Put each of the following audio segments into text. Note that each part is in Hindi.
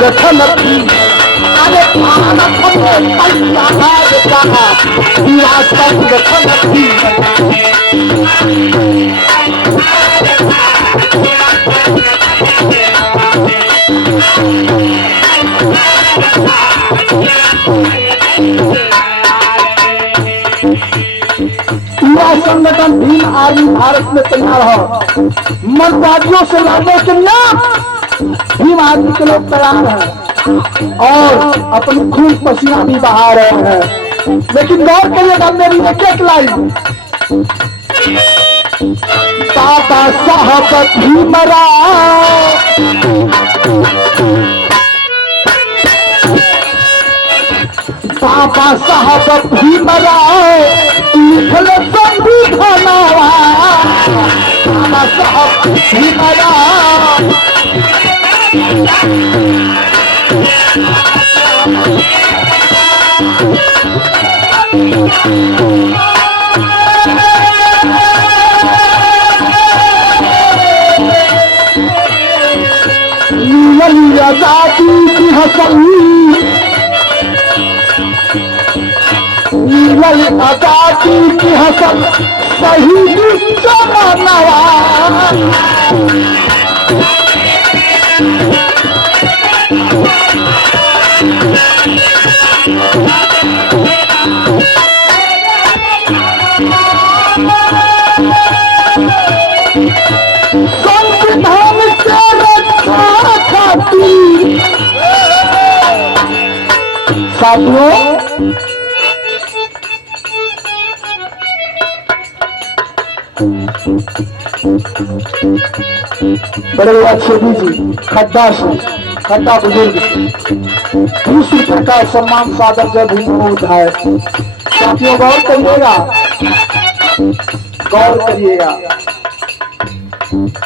संगठन थी अरे भारत में पैसा कहा युवा संगठन थी युवा संगठन भीम आर्मी भारत में तैयार हो मनवादियों से लड़ने के लिए भीम आर्मी के लोग तैयार हैं और अपनी खून पसीना भी बहा रहे हैं। लेकिन गौर करिएगा मेरी एक लाइन बाबा साहब भीमराव बाबा साहब भीमराव लिखल संविधान बाबा साहब भीमराव आजादी की हसनी आजादी की हसन शहीद जमानवा संविधान के रक्षा खातिर साथियों बड़े अच्छे जी खड्डा बुजुर्ग 20 रुपये का सम्मान सादर जब उठाए। साथियों गौर करिएगा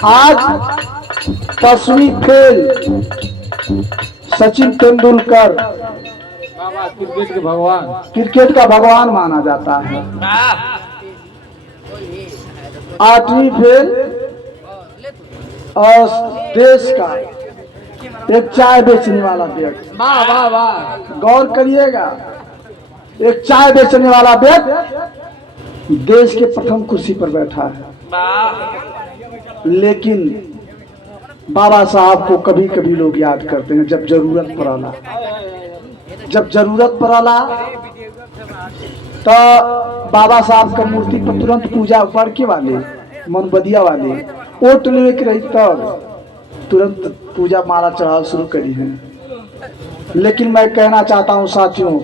आज 10वीं फेल सचिन तेंदुलकर क्रिकेट का भगवान माना जाता है। 8वीं फेल और देश का एक चाय बेचने वाला व्यक्ति गौर करिएगा एक चाय बेचने वाला व्यक्ति देश के प्रथम कुर्सी पर बैठा है। लेकिन बाबा साहब को कभी कभी लोग याद करते हैं जब जरूरत पड़ाला तो बाबा साहब का मूर्ति पर तुरंत पूजा करके वाले मोमबत्तियां वाले ओट लेवे के रही तब तुरंत पूजा माला चढ़ाव शुरू करी है। लेकिन मैं कहना चाहता हूं साथियों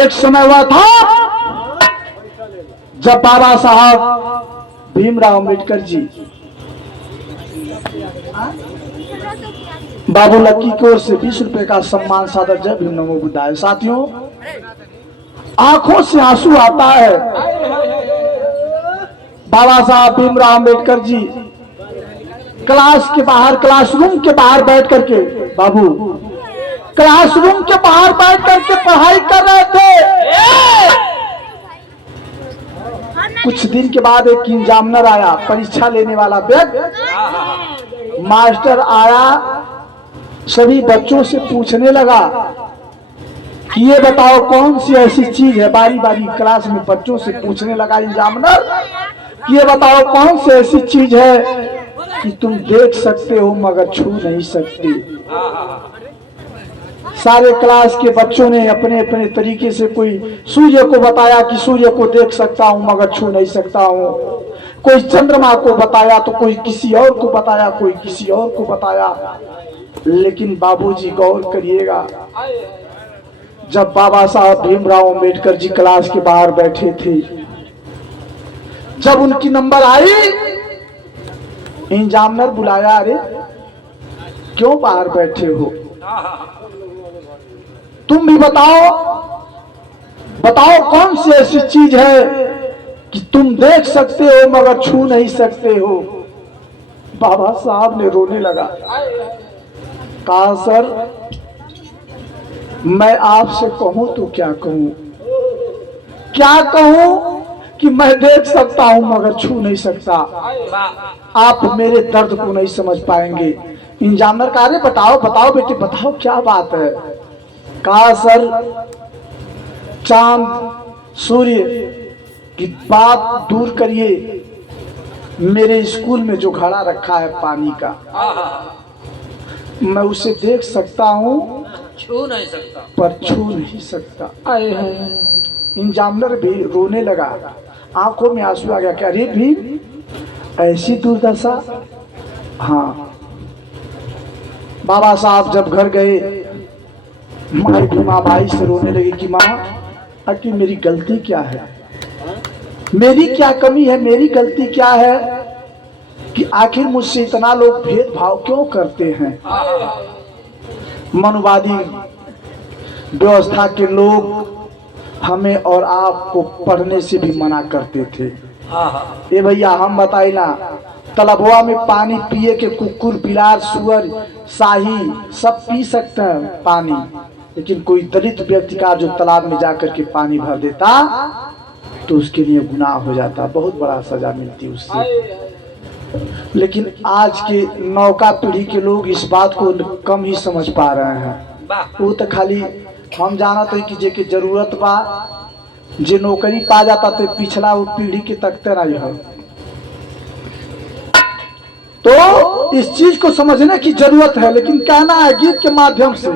एक समय हुआ था जब बाबा साहब भीमराव अंबेडकर जी बाबू लक्की की ओर से 20 रुपए का सम्मान सादर जय भीम नमो बुद्धाय। साथियों आंखों से आंसू आता है। बाबा साहब भीमराव अंबेडकर जी क्लासरूम के बाहर बैठ करके क्लासरूम के बाहर बैठ करके पढ़ाई कर रहे थे। कुछ दिन के बाद एक एग्जामिनर आया परीक्षा लेने वाला व्यक्ति मास्टर आया सभी बच्चों से पूछने लगा कि ये बताओ कौन सी ऐसी चीज है। बारी बारी क्लास में बच्चों से पूछने लगा एग्जामिनर कि ये बताओ कौन सी ऐसी चीज है कि तुम देख सकते हो मगर छू नहीं सकते। सारे क्लास के बच्चों ने अपने अपने तरीके से कोई सूर्य को बताया कि सूर्य को देख सकता हूं मगर छू नहीं सकता हूं। कोई चंद्रमा को बताया तो कोई किसी और को बताया, कोई किसी और को बताया। लेकिन बाबूजी गौर करिएगा जब बाबा साहब भीमराव अंबेडकर जी क्लास के बाहर बैठे थे, जब उनकी नंबर आई एग्जामिनर बुलाया, अरे क्यों बाहर बैठे हो, तुम भी बताओ कौन सी ऐसी चीज है कि तुम देख सकते हो मगर छू नहीं सकते हो। बाबा साहब ने रोने लगा, कहा सर मैं आपसे कहूं तो क्या कहूं कि मैं देख सकता हूं मगर छू नहीं सकता। आप मेरे दर्द को नहीं समझ पाएंगे। इंजामनर कहा, अरे बताओ बताओ बेटे बताओ क्या बात है। कहा सर चांद सूर्य की बात दूर करिए, मेरे स्कूल में जो घड़ा रखा है पानी का, मैं उसे देख सकता हूँ छू नहीं सकता, पर छू नहीं सकता। आए हैं इंजामनर भी रोने लगा, आंखों में आंसू आ गया। क्या अरे भी ऐसी दुर्दशा। हाँ बाबा साहब जब घर गए, माई भीमा बाई से रोने लगी कि माँ आखिर मेरी गलती क्या है, मेरी क्या कमी है, मेरी गलती क्या है कि आखिर मुझसे इतना लोग भेदभाव क्यों करते हैं। मनुवादी व्यवस्था के लोग हमें और आपको पढ़ने से भी मना करते थे। ये भैया हम बताई ना, तलबुआ में पानी पिए के कुकुर बिलार सुअर शाही सब पी सकते हैं पानी, लेकिन कोई दलित व्यक्ति का जो तालाब में जाकर के पानी भर देता तो उसके लिए गुनाह हो जाता, बहुत बड़ा सजा मिलती उससे। लेकिन आज के नौका पीढ़ी के लोग इस बात को कम ही समझ पा रहे हैं। वो तो खाली हम जाना तो कि जे के जरूरत बा, जे नौकरी पा जाता तो पिछला वो पीढ़ी के तकते रही है। तो इस चीज को समझने की जरूरत है, लेकिन कहना है गीत के माध्यम से